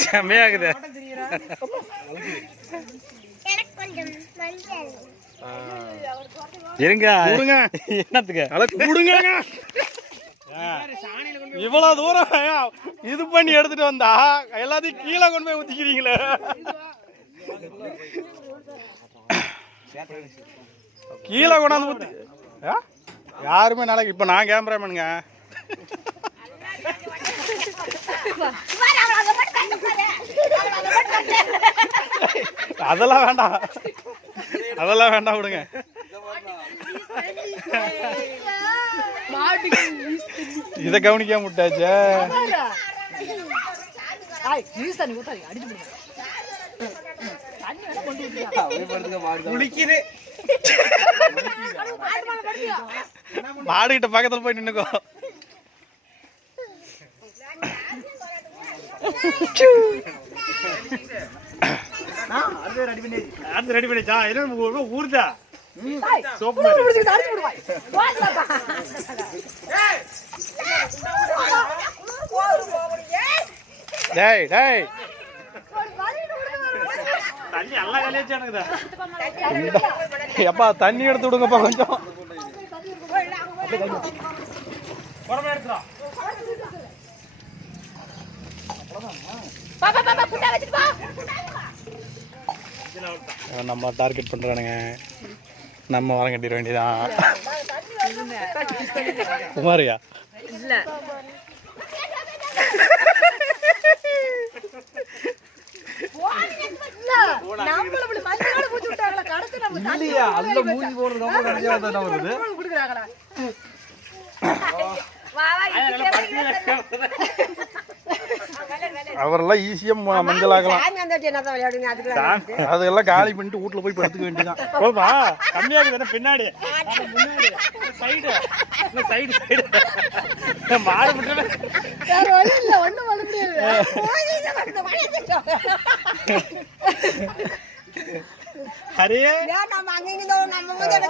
செம்மையாகுது. எனக்கு கொஞ்சம் மஞ்சள். இருங்க. கொடுங்க. என்னத்துக்கு? கொடுங்க இவ்வளவு தூரம் இது பண்ணி எடுத்துட்டு வந்தா எல்லாத்தையும் கீழே கொண்டு போய் ஊத்திக்கிறீங்களே. கீழே கொண்டாந்து ஊத்தி? யாருமே நாளைக்கு இப்ப நான் கேமராமேனுங்க அதெல்லாம் வேண்டாம். அதெல்லாம் வேண்டாம் விடுங்க. இதை கவனிக்காம விட்டாச்சே குளிக்குது. மாடுகிட்ட பக்கத்துல போய் நின்னுக்கோ. அது ரெடி பண்ணிச்சா என்ன ஊர்தா சோப்பு டேய் டேய் எப்பா தண்ணி எடுத்து விடுங்கப்பா கொஞ்சம் நம்ம டார்கெட் பண்றானுங்க. நம்ம வரம் கட்டிட வேண்டியதான் குமாரியா இல்லையா? அதுல மூஞ்சி போடுறது ரொம்ப கடைசியா தான் வருது. அவரெல்லாம் ஈஸியா ம- மஞ்சள் ஆகலாம் அதெல்லாம் காலி பண்ணிட்டு வீட்டுல போய் படுத்துக்க வேண்டியதான் போப்பா கம்மியாகுது தானே பின்னாடி. முன்னாடி சைடு சைடு சைடு மாடு மட்டும் ஹரே? நம்ம அங்கிங்க நம்ம முதல்ல